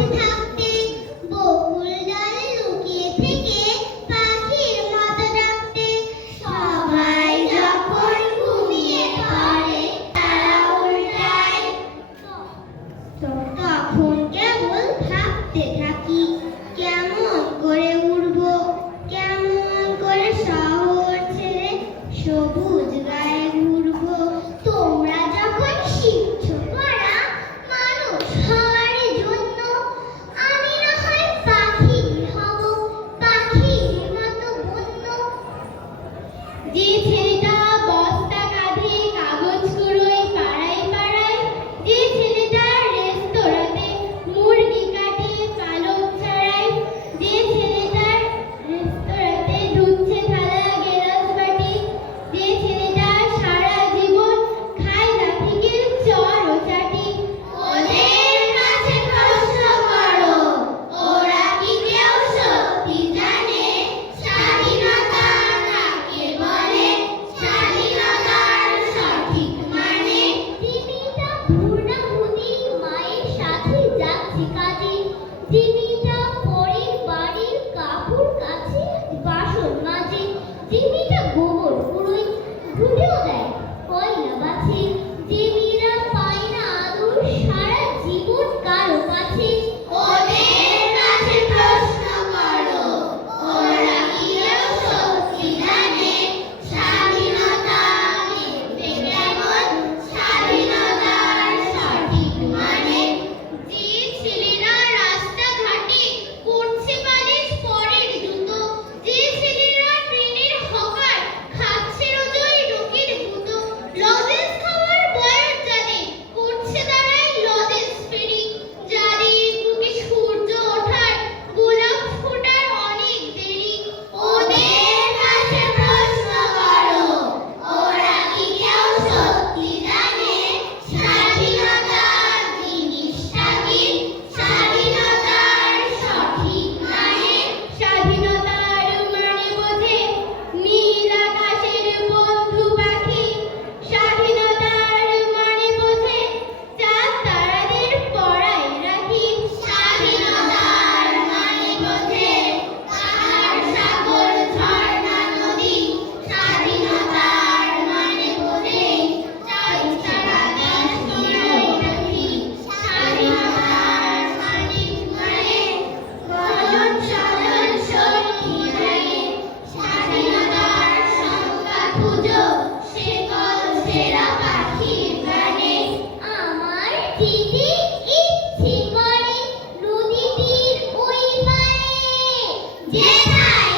Yeah. how যেথায়